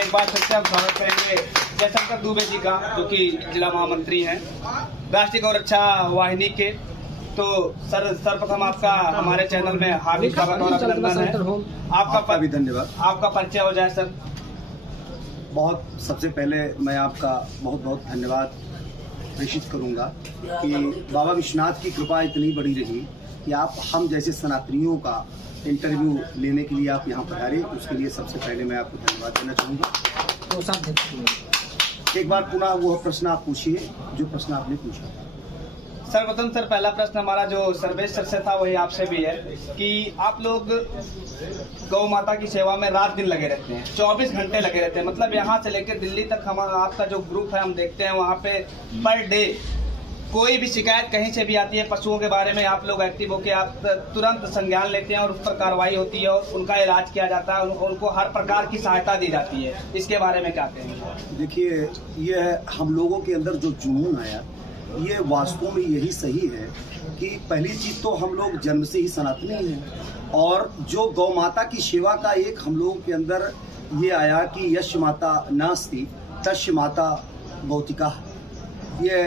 एक बार फिर से हम स्वागत करेंगे जयशंकर दुबे जी का, जो कि जिला महामंत्री हैं राष्ट्रीय गौ रक्षा वाहिनी के। तो सर सर्वप्रथम आपका हमारे चैनल में हार्दिक स्वागत और अभिनंदन है। आपका भी धन्यवाद। आपका परिचय हो जाए सर। सबसे पहले मैं आपका बहुत बहुत धन्यवाद प्रेषित करूंगा कि बाबा विश्वनाथ की कृपा इतनी बड़ी रही कि आप हम जैसे सनातनियों का इंटरव्यू लेने के लिए आप यहाँ पधारे। उसके लिए सबसे पहले मैं आपको धन्यवाद देना चाहूँगा। एक बार पुनः वो प्रश्न आप पूछिए जो प्रश्न आपने पूछा। सर्वप्रथम सर पहला प्रश्न हमारा जो सर्वेश सर से था वही आपसे भी है कि आप लोग गौ माता की सेवा में रात दिन लगे रहते हैं, 24 घंटे लगे रहते हैं। मतलब यहाँ से लेकर दिल्ली तक हमारा आपका जो ग्रुप है हम देखते हैं वहाँ पे पर डे कोई भी शिकायत कहीं से भी आती है पशुओं के बारे में, आप लोग एक्टिव होकर आप तुरंत संज्ञान लेते हैं और उस पर कार्रवाई होती है और उनका इलाज किया जाता है, उनको हर प्रकार की सहायता दी जाती है। इसके बारे में क्या कहेंगे? देखिए, यह हम लोगों के अंदर जो जुनून आया ये वास्तव में यही सही है कि पहली चीज तो हम लोग जन्म से ही सनातनी हैं और जो गौ माता की सेवा का एक हम लोगों के अंदर ये आया कि यश माता नास्ति तस्य माता भौतिका। ये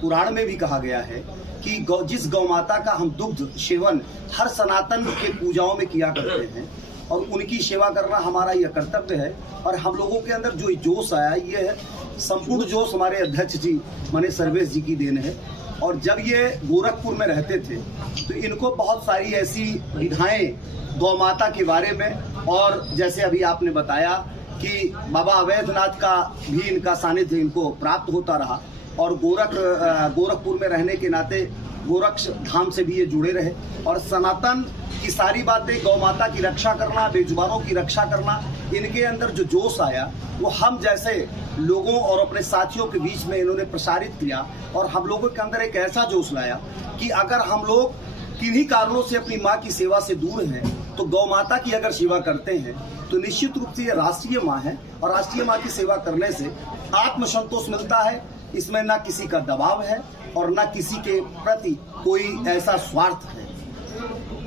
पुराण में भी कहा गया है कि जिस गौ माता का हम दुग्ध सेवन हर सनातन के पूजाओं में किया करते हैं और उनकी सेवा करना हमारा यह कर्तव्य है। और हम लोगों के अंदर जो जोश आया ये संपूर्ण जोश हमारे अध्यक्ष जी माने सर्वेश जी की देन है। और जब ये गोरखपुर में रहते थे तो इनको बहुत सारी ऐसी विधाएं गौ माता के बारे में, और जैसे अभी आपने बताया कि बाबा अवैधनाथ का भी इनका सानिध्य इनको प्राप्त होता रहा और गोरखपुर में रहने के नाते गोरक्ष धाम से भी ये जुड़े रहे और सनातन की सारी बातें गौ माता की रक्षा करना, बेजुबानों की रक्षा करना, इनके अंदर जो जोश आया वो हम जैसे लोगों और अपने साथियों के बीच में इन्होंने प्रसारित किया और हम लोगों के अंदर एक ऐसा जोश लाया कि अगर हम लोग किन्हीं कारणों से अपनी माँ की सेवा से दूर हैं तो गौ माता की अगर सेवा करते हैं तो निश्चित रूप से ये राष्ट्रीय माँ है और राष्ट्रीय माँ की सेवा करने से आत्मसंतोष मिलता है। इसमें ना किसी का दबाव है और ना किसी के प्रति कोई ऐसा स्वार्थ है।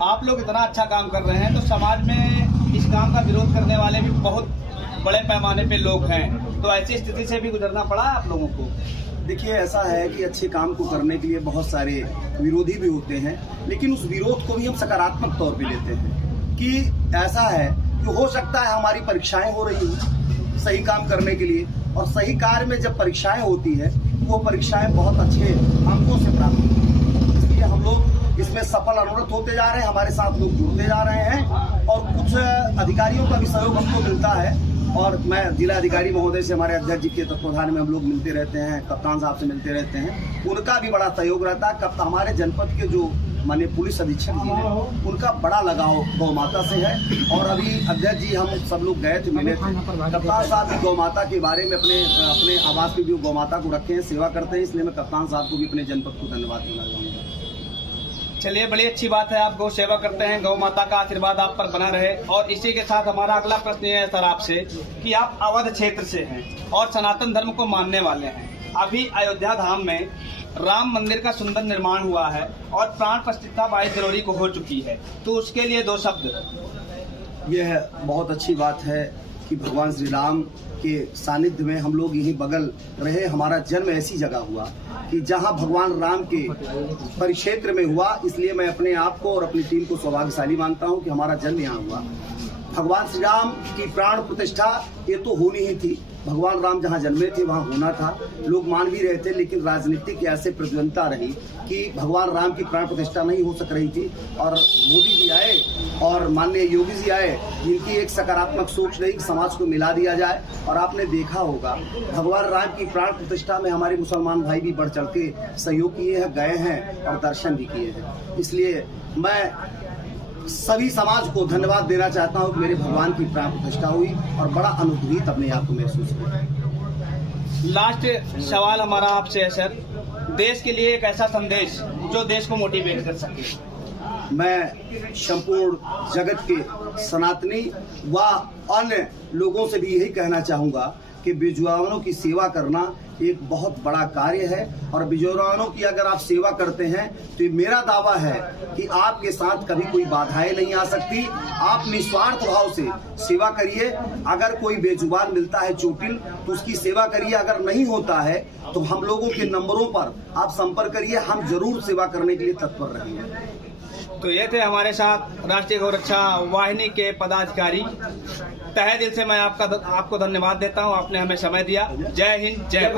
आप लोग इतना अच्छा काम कर रहे हैं तो समाज में इस काम का विरोध करने वाले भी बहुत बड़े पैमाने पे लोग हैं, तो ऐसी स्थिति से भी गुजरना पड़ा है आप लोगों को? देखिए, ऐसा है कि अच्छे काम को करने के लिए बहुत सारे विरोधी भी होते हैं, लेकिन उस विरोध को भी हम सकारात्मक तौर पे लेते हैं कि ऐसा है कि हो सकता है हमारी परीक्षाएं हो रही हो सही काम करने के लिए, और सही कार्य में जब परीक्षाएं होती है वो परीक्षाएं बहुत अच्छे अंकों से प्राप्त होती है। इसलिए हम लोग इसमें सफल अनुरत होते जा रहे हैं, हमारे साथ लोग जुड़ते जा रहे हैं और कुछ अधिकारियों का भी सहयोग हमको मिलता है। और मैं जिला अधिकारी महोदय से, हमारे अध्यक्ष जी के तत्वाधान में हम लोग मिलते रहते हैं, कप्तान साहब से मिलते रहते हैं, उनका भी बड़ा सहयोग रहता है। हमारे जनपद के जो माननीय पुलिस अधीक्षक जी हैं उनका बड़ा लगाव गौ माता से है और अभी अध्यक्ष जी हम सब लोग गए थे, मिले थे। कप्तान साहब भी गौ माता के बारे में अपने आवास पे भी गौ माता को रखे हैं, सेवा करते हैं, इसलिए मैं कप्तान साहब को भी अपने जनपद को धन्यवाद देना चाहूँगा। चलिए, बड़ी अच्छी बात है, आप गौ सेवा करते हैं, गौ माता का आशीर्वाद आप पर बना रहे। और इसी के साथ हमारा अगला प्रश्न ये है सर आपसे कि आप अवध क्षेत्र से हैं और सनातन धर्म को मानने वाले हैं। अभी अयोध्या धाम में राम मंदिर का सुंदर निर्माण हुआ है और प्राण प्रतिष्ठा 22 जनवरी को हो चुकी है, तो उसके लिए 2 शब्द। यह बहुत अच्छी बात है कि भगवान श्री राम के सानिध्य में हम लोग यहीं बगल रहे। हमारा जन्म ऐसी जगह हुआ कि जहां भगवान राम के परिक्षेत्र में हुआ, इसलिए मैं अपने आप को और अपनी टीम को सौभाग्यशाली मानता हूं कि हमारा जन्म यहाँ हुआ। भगवान श्री राम की प्राण प्रतिष्ठा ये तो होनी ही थी, भगवान राम जहाँ जन्मे थे वहाँ होना था, लोग मान भी रहे थे, लेकिन राजनीतिक ऐसे प्रतिद्वंदता रही कि भगवान राम की प्राण प्रतिष्ठा नहीं हो सक रही थी। और मोदी जी आए और माननीय योगी जी आए, जिनकी एक सकारात्मक सोच रही कि समाज को मिला दिया जाए। और आपने देखा होगा भगवान राम की प्राण प्रतिष्ठा में हमारे मुसलमान भाई भी बढ़ चढ़ के सहयोग किए हैं, गए हैं और दर्शन भी किए हैं। इसलिए मैं सभी समाज को धन्यवाद देना चाहता हूँ कि मेरे भगवान की प्राण प्रतिष्ठा हुई और बड़ा अनुभूत अपने आप को महसूस किया। लास्ट सवाल हमारा आपसे है सर, देश के लिए एक ऐसा संदेश जो देश को मोटिवेट कर सके। मैं संपूर्ण जगत के सनातनी व अन्य लोगों से भी यही कहना चाहूँगा कि बेजुबानों की सेवा करना एक बहुत बड़ा कार्य है। और बिजौरानों की अगर आप सेवा करते हैं तो मेरा दावा है कि आपके साथ कभी कोई बाधाएं नहीं आ सकती। आप निस्वार्थ भाव से सेवा करिए। अगर कोई बेजुबान मिलता है चोटिल तो उसकी सेवा करिए, अगर नहीं होता है तो हम लोगों के नंबरों पर आप संपर्क करिए, हम जरूर सेवा करने के लिए तत्पर रहेंगे। तो ये थे हमारे साथ राष्ट्रीय गौरक्षा वाहिनी के पदाधिकारी। तहे दिल से मैं आपको धन्यवाद देता हूं, आपने हमें समय दिया। जय हिंद, जय भारत।